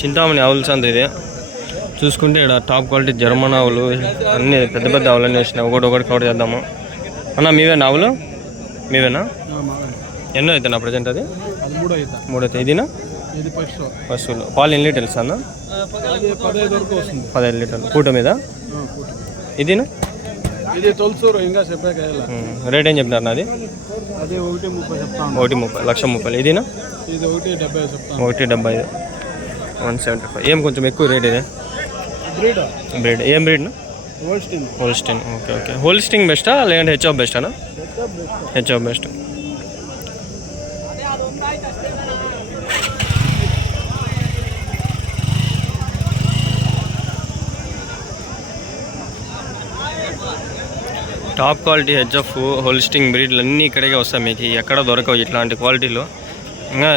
చింతామణి ఆవుల సంత ఇది. చూసుకుంటే ఇక్కడ టాప్ క్వాలిటీ జర్మన్ ఆవులు అన్నీ పెద్ద పెద్ద ఆవులన్నీ వచ్చినాయి. ఒకటి కవర్ చేద్దాము. అన్న మీవేనా ఆవులు? మీవేనా? ఎన్నో అవుతున్నా ప్రజెంట్? అది 3 అవుతాయి. ఇదినా పశువులు పాలు ఎన్ని లీటర్స్ అన్న? 15 లీటర్లు పూట మీద. ఇదినా? ఇది తొలసూరు ఇంకా చెప్పాక రేట్ ఏం చెప్పినారు నాది? అది 1.30 చెప్తాను. 1,30,30,000. ఇదినా? ఇది 1.70 చెప్తాను. 1.75 175. ఏం కొంచెం ఎక్కువ రేట్ ఇది? బ్రీడ్ ఏం బ్రీడ్? హోల్స్టీన్. ఓకే. హోల్స్టీన్ బెస్టా లేదంటే హెచ్ఎఫ్ బెస్టానా? HF best. Top quality HF Holstein బ్రీడ్లు అన్నీ ఇక్కడికే వస్తాయి. మీకు ఎక్కడ దొరకవు ఇట్లాంటి క్వాలిటీలో. ఇంకా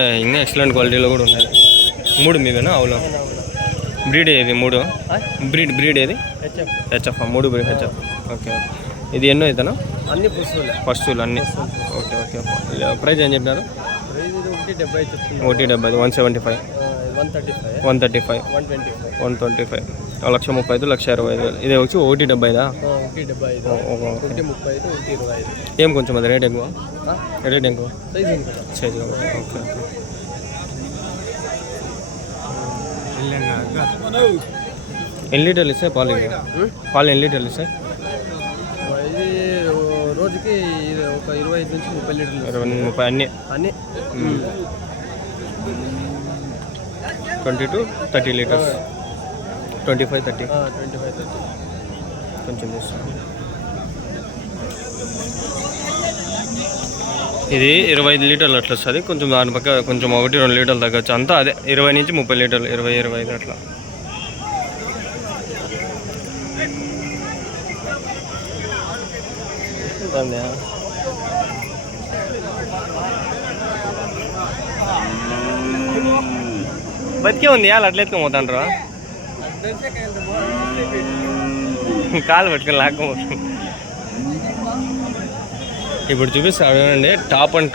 ఎక్సలెంట్ క్వాలిటీలో కూడా ఉన్నాయి. 3 మీవేనా ఆవులు? బ్రీడ్ ఏది 3? బ్రీడ్ ఏది? హెచ్ఎఫ్. 3 breed HF. ఓకే. ఇది ఎన్నో అవుతానా? అన్ని పశువులు అన్నీ. ఓకే. ప్రైస్ ఏం చెప్పినారు? 1.70 175 135 125 1,35,000 1,25,000. ఇది వచ్చి 1.70. ఏం కొంచెం అది రేట్ ఎక్కువ? సైజు. ఓకే. ఎన్ని లీటర్లు ఇస్తాయి పాలు? ఎన్ని లీటర్లు ఇస్తాయి? రోజుకి ఒక 25 నుంచి 30 లీటర్లు. 20-30 అన్నీ 20 to 30 లీటర్స్. 25-30 కొంచెం తీస్తాను. ఇది 25 లీటర్లు అట్లా వస్తుంది. కొంచెం దాని పక్క కొంచెం 1-2 లీటర్లు తగ్గచ్చు. అంతా అదే 20 నుంచి 30 లీటర్లు. 20-25 అట్లా. బతికే ఉంది. అట్లా ఎత్తుకొని పోతాండ్రా? కాలు పట్టుకొని లాక్కపోతుంది. ఇప్పుడు చూపిస్తాను చూడండి.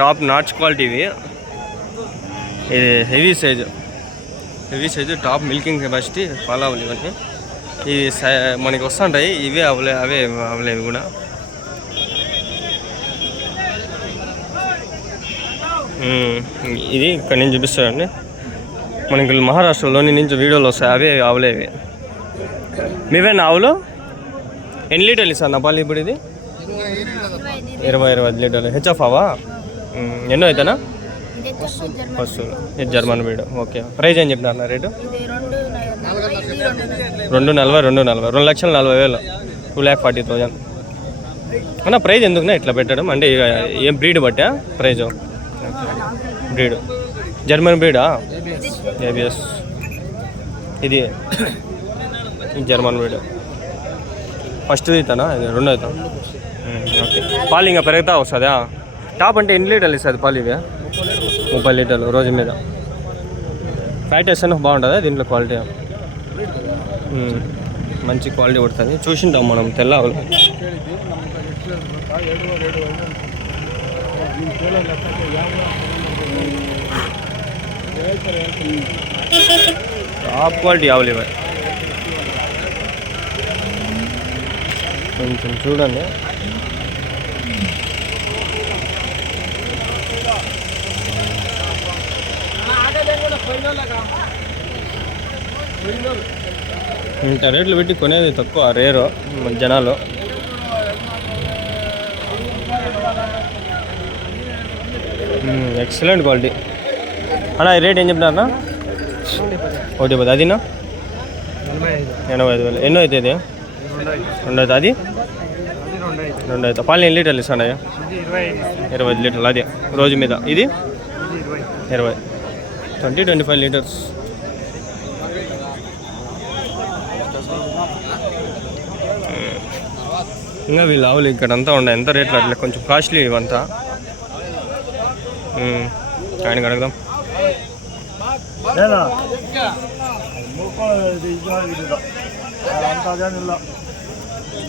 టాప్ నాచ్ క్వాలిటీ ఇవి. ఇది heavy size top milking capacity పాలావులు ఇవన్నీ. ఇవి మనకి వస్తుంటాయి. ఇవే అవలేవి కూడా. ఇది ఇక్కడ నుంచి చూపిస్తాడండి. మనకి మహారాష్ట్రలోని నుంచి వీడియోలు వస్తాయి. అవే ఆవులేవి. మీవేనా ఆవులు? ఎన్ని లీటర్లు ఇస్తాను నా పాలు ఇప్పుడు? ఇది 20-25 లీటర్లు. హెచ్ఎఫ్ అవా? ఎన్నో అవుతానా? పశువులు. ఇది జర్మన్ బ్రీడ్. ఓకే. ప్రైస్ ఏం చెప్పినారు నా రేటు? 2,40,000 2,40,000 2,40,000 అన్న. ప్రైజ్ ఎందుకున్నా ఇట్లా పెట్టడం? అంటే ఏం బ్రీడ్ బట్టా ప్రైజు? బ్రీడ్ జర్మన్ బ్రీడా? ఏబిఎస్. ఇది జర్మన్ బ్రీడ్. ఫస్ట్ అవుతానా? ఇది 2 అవుతాం. ఓకే. పాలు ఇంకా పెరుగుతా వస్తుందా? టాప్ అంటే ఎన్ని లీటర్లు ఇస్తుంది పాలు? ఇవి 30 లీటర్లు రోజు మీద. ఫ్యాట్ వేస్తాను బాగుంటుందా దీంట్లో? క్వాలిటీ మంచి క్వాలిటీ పడుతుంది. చూసింటాం మనం తెల్ల ఆవులు. టాప్ క్వాలిటీ ఆవులు ఇవి. కొంచెం చూడండి. ఇంత రేట్లు పెట్టి కొనేది తక్కువ, రేరు జనాలు. ఎక్సలెంట్ క్వాలిటీ అన్న. ఈ రేట్ ఏం చెప్పినారన్నా? 1.10. అదినా 85,000. ఎన్నో అవుతుంది? 2 అవుతుంది. అది 2 అవుతుంది. పాలు ఎన్ని లీటర్లు ఇస్తాడు? 25 లీటర్లు. అది రోజు మీద. ఇది 20 20-25 లీటర్స్. ఇంకా వీళ్ళు ఆవులు ఇక్కడంతా ఉన్నాయి. ఎంత రేట్లు అట్లా కొంచెం కాస్ట్లీ ఇవంతా. ఆయనకి అడగదాం.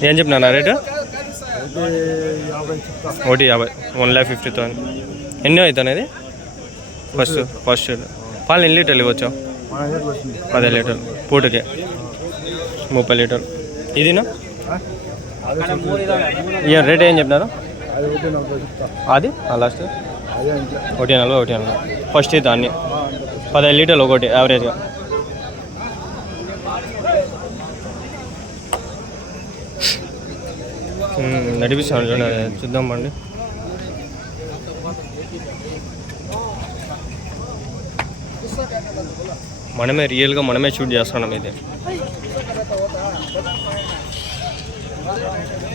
ఏం చెప్పినా రేటు? 1,50,000 1,50,000. ఎన్నో అవుతుంది? ఫస్ట్ పాలు ఎన్ని లీటర్లు ఇవ్వచ్చు? 10 లీటర్లు పూటకే 30 లీటర్లు. ఇదినా ఏం రేట్ ఏం చెప్పినారు? అది లాస్ట్ 140 140 ఫస్ట్ అయితే అన్నీ 15 లీటర్లు ఒకటి యావరేజ్గా. నడిపిస్తాను చూడండి, చూద్దాం అండి. మనమే రియల్గా మనమే షూట్ చేస్తున్నాం. ఇది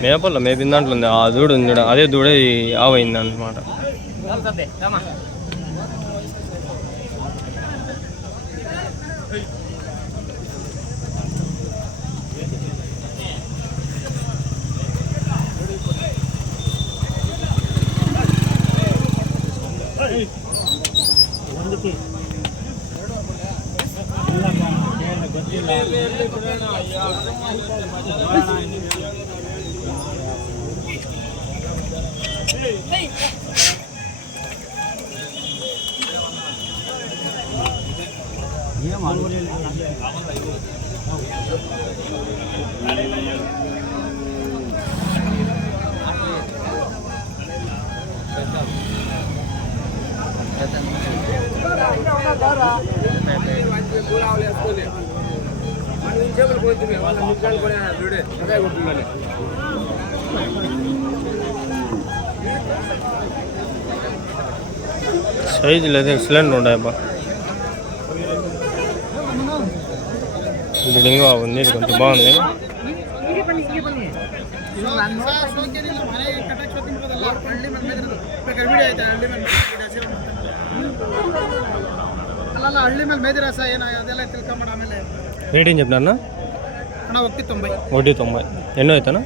మేపల్లో మేపిన దాంట్లో ఉంది, ఆ దూడ ఉంది, అదే దూడ ఆవైంది అన్నమాట. సైజు లేదు, ఎక్సలెంట్ ఉన్నాయబ్బా. బిల్డింగ్ బాగుంది, ఇది కొంచెం బాగుంది. రేట్ ఏం చెప్పినా? 190. ఎన్నో అవుతానా?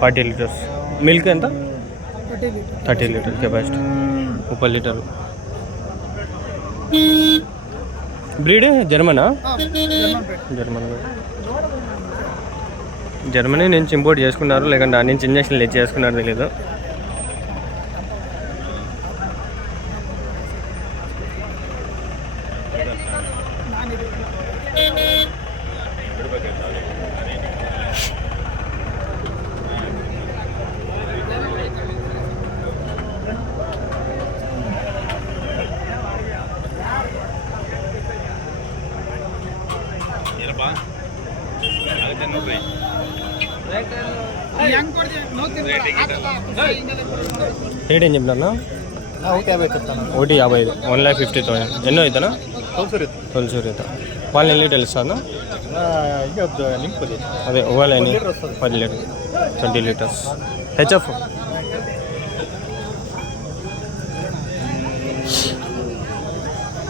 40 లీటర్స్. మిల్క్ ఎంత? 30 లీటర్ కెపాసిటీ, 30 లీటర్లు. బ్రీడ్ జర్మనా? జర్మనీ నుంచి ఇంపోర్ట్ చేసుకున్నారు, లేకుంటే ఆ నుంచి ఇంజక్షన్లు ఇచ్చి చేసుకున్నారు తెలీదు. రేట్ ఏం చెప్పినా? 155, 1,50,000. ఎన్నో అవుతానా? 12 అవుతా. వాళ్ళు ఎన్ని లీటర్లు ఇస్తాను? అదే ఒకవేళ 10 లీటర్ 20 లీటర్స్. హెచ్ఎఫ్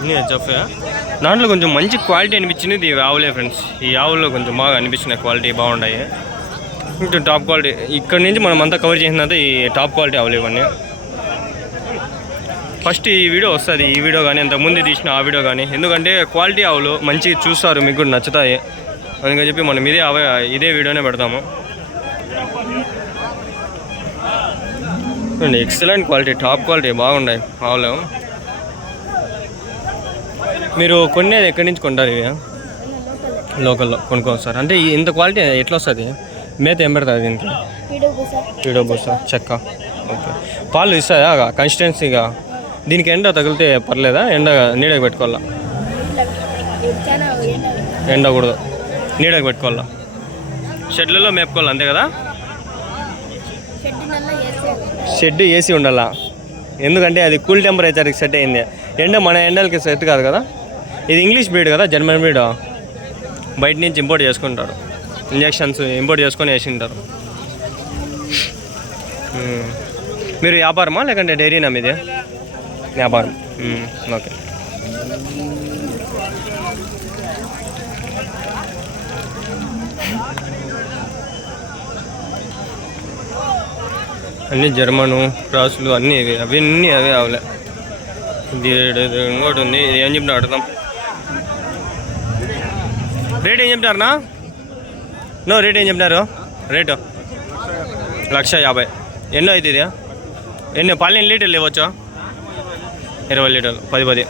హెచ్ఎఫ్ దాంట్లో కొంచెం మంచి క్వాలిటీ అనిపించింది ఈ ఆవులే ఫ్రెండ్స్. ఈ ఆవుల్లో కొంచెం బాగా అనిపించినాయి, క్వాలిటీ బాగున్నాయి. ఇంకా టాప్ క్వాలిటీ ఇక్కడ నుంచి మనం అంతా కవర్ చేసినంత ఈ టాప్ క్వాలిటీ ఆవులు ఇవన్నీ. ఫస్ట్ ఈ వీడియో వస్తుంది, ఈ వీడియో కానీ అంతకుముందు తీసిన ఆ వీడియో కానీ, ఎందుకంటే క్వాలిటీ ఆవులు మంచిగా చూస్తారు, మీకు కూడా నచ్చుతాయి. అందుకని చెప్పి మనం ఇదే వీడియోనే పెడతాము. ఎక్సలెంట్ క్వాలిటీ, టాప్ క్వాలిటీ బాగున్నాయి ఆవులు. మీరు కొనేది ఎక్కడి నుంచి కొంటారు? ఇవి లోకల్లో కొనుక్కొస్తారు. అంటే ఇంత క్వాలిటీ ఎట్లా వస్తుంది? మేత ఏం పెడతారు దీనికి? పీడో బూస చెక్క. ఓకే. పాలు ఇస్తాయా కన్సిస్టెన్సీగా? దీనికి ఎండ తగిలితే పర్లేదా? నీడకి పెట్టుకోవాలా? ఎండకూడదు, నీడకి పెట్టుకోవాలా? షెడ్లలో మేపుకోవాలి అంతే కదా? షెడ్ ఏసీ ఉండాలా, ఎందుకంటే అది కూల్ టెంపరేచర్కి సెట్ అయింది. మన ఎండలకి సెట్ కాదు కదా. ఇది ఇంగ్లీష్ బ్రీడ్ కదా, జర్మన్ బ్రీడ్. బయట నుంచి ఇంపోర్ట్ చేసుకుంటారు, ఇంజక్షన్స్ ఇంపోర్ట్ చేసుకొని వేసింటారు. మీరు వ్యాపారమా లేకంటే డైరీనా మీది? వ్యాపారం. ఓకే. అన్నీ జర్మను క్రాసులు అన్నీ అవన్నీ అవే అవలే. ఇది ఇంకోటి ఉంది, ఇది ఏం చెప్పినా అడతాం. రేట్ ఏం చెప్తారనా? రేట్ ఏం చెప్పినారు? రేటు 1,50,000. ఎన్నో అవుతుంది ఇది? పాలు ఎన్ని లీటర్లు ఇవ్వచ్చు? 20 లీటర్లు, 10.